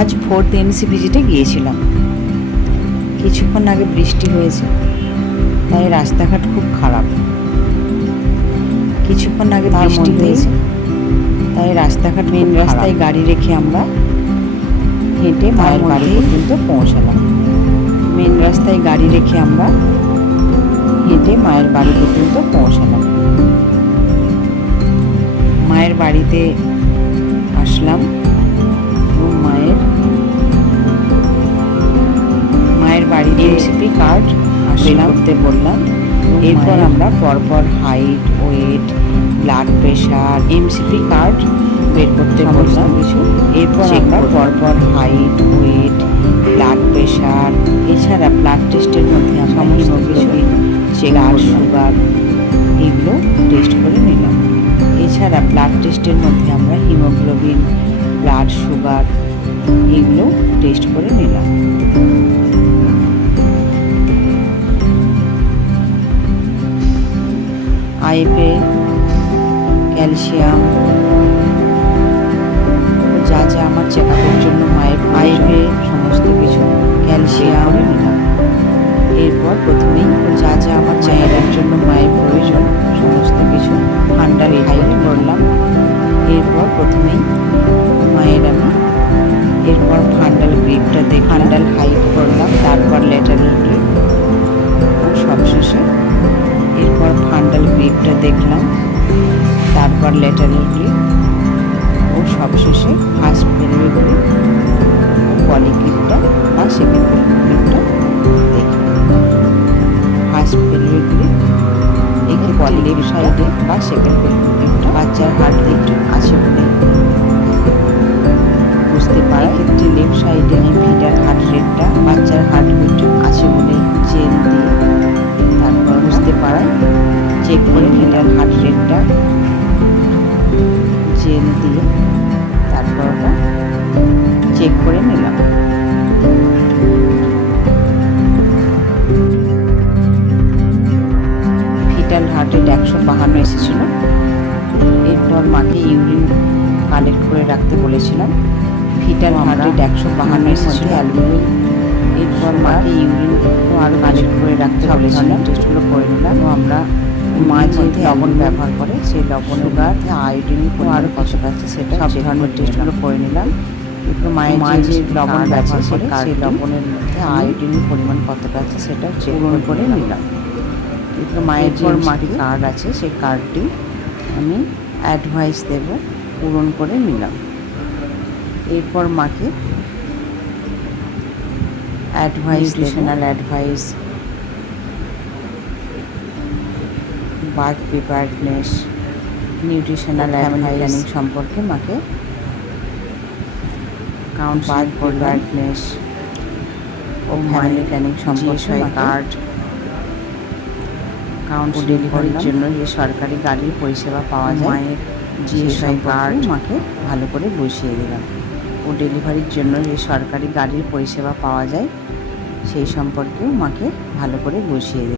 আজ 4th NC ভিজিটে গিয়েছিলাম। কিছুক্ষণ আগে বৃষ্টি হয়েছে, তাই রাস্তাঘাট খুব খারাপ। কিছুক্ষণ আগে বৃষ্টি হয়েছে, তাই রাস্তাঘাট মেন রাস্তায় গাড়ি রেখে আমরা হেঁটে মায়ের বাড়ি পর্যন্ত পৌঁছালাম। মেন রাস্তায় গাড়ি রেখে আমরা হেঁটে মায়ের বাড়ি পর্যন্ত পৌঁছালাম। মায়ের বাড়িতে আসলাম এবং মায়ের বাড়িতে এমসিপি কার্ড আসলাম করতে বললাম। এরপর আমরা পরপর height, weight, blood pressure, MCP card বের করতে বললাম কিছু। এরপর আমরা পরপর হাইট, ওয়েট, ব্লাড প্রেশার, এছাড়া ব্লাড টেস্টের মধ্যে আমরা হিমোগ্লোবিন, ব্লাড সুগার এগুলো টেস্ট করে নিলাম। এছাড়া ব্লাড টেস্টের মধ্যে আমরা হিমোগ্লোবিন, ব্লাড সুগার এগুলো টেস্ট করে নিলাম। আইপে ক্যালসিয়াম যা যা আমার চেক আপের জন্য মায়ের আইপে সমস্ত কিছু ক্যালসিয়াম নিলাম। এরপর প্রথমেই যা যা আমার মায়ের জন্য মায়ের প্রয়োজন সমস্ত কিছু ফান্ডাল হাইট করলাম। এরপর প্রথমেই মায়ের আমি এরপর ফান্ডাল গ্রিপটা ফান্ডাল হাইট করলাম, তারপর ল্যাটারাল গ্রিপ ও সবশেষে এরপর ফান্ডাল গ্রিপটা দেখলাম, তারপর ল্যাটারাল গ্রিপ ও সবশেষে ফার্স্ট পেলভিক গ্রিপ ও পলি গ্রিপটা বা সেকেন্ড পেলভিক গ্রিপটা দেখলাম। ফার্স্ট পেলভিক গ্রিপ এখানে পলি লেফট সাইডে বা সেকেন্ড পেলভিক গ্রিপটা বাচ্চার হার্ট রেট আছে বলে বুঝতে পারা। এক্ষেত্রে লেফট সাইডে ফিটার হার্ট রেটটা বাচ্চার হার্ট রেট আছে বলে জেল দিয়ে তারপর বুঝতে পারায় চেক করে ফিটার হার্ট রেটটা জেল দিয়ে তারপর ওটা চেক করে নিলাম। ফিটাল হার্ট রেট 152 এসেছিল। এরপর মাকে ইউরিন কালেক্ট করে রাখতে বলেছিলাম। ফিটাল হার্ট রেট 152 এসেছিল অ্যালবুমিন। এরপর মাকে ইউরিন আরও কালেক্ট করে রাখতে বলেছিলাম। টেস্টগুলো করে নিলাম। আমরা মা যে লবণ ব্যবহার করে সেই লবণের মধ্যে আয়োডিনের আরও কতটা আছে সেটা সব ধরনের টেস্টগুলো করে নিলাম। এরপর মায়ের যে লবণ ব্যবহার করে সেই লবণের মধ্যে আয়োডিনের পরিমাণ কতটা আছে সেটা পূরণ করে নিলাম। এরপর মায়ের যে মাটি কার্ড আছে সেই কার্ডটি আমি অ্যাডভাইস দেব, পূরণ করে নিলাম। এরপর মাকে nutritional advice, birth preparedness, nutritional planning সম্পর্কে মাকে বার্থ প্রিপারেডনেস ও ফ্যামিলি প্ল্যানিং সম্পর্কে কার্ড ও ডেলিভারির জন্য যে সরকারি গাড়ির পরিষেবা পাওয়া যায় মায়ের জিএসআই কার্ড মাকে ভালো করে বসিয়ে দিলাম। ও ডেলিভারির জন্য যে সরকারি গাড়ির পরিষেবা পাওয়া যায় সেই সম্পর্কেও মাকে ভালো করে বসিয়ে দিলাম।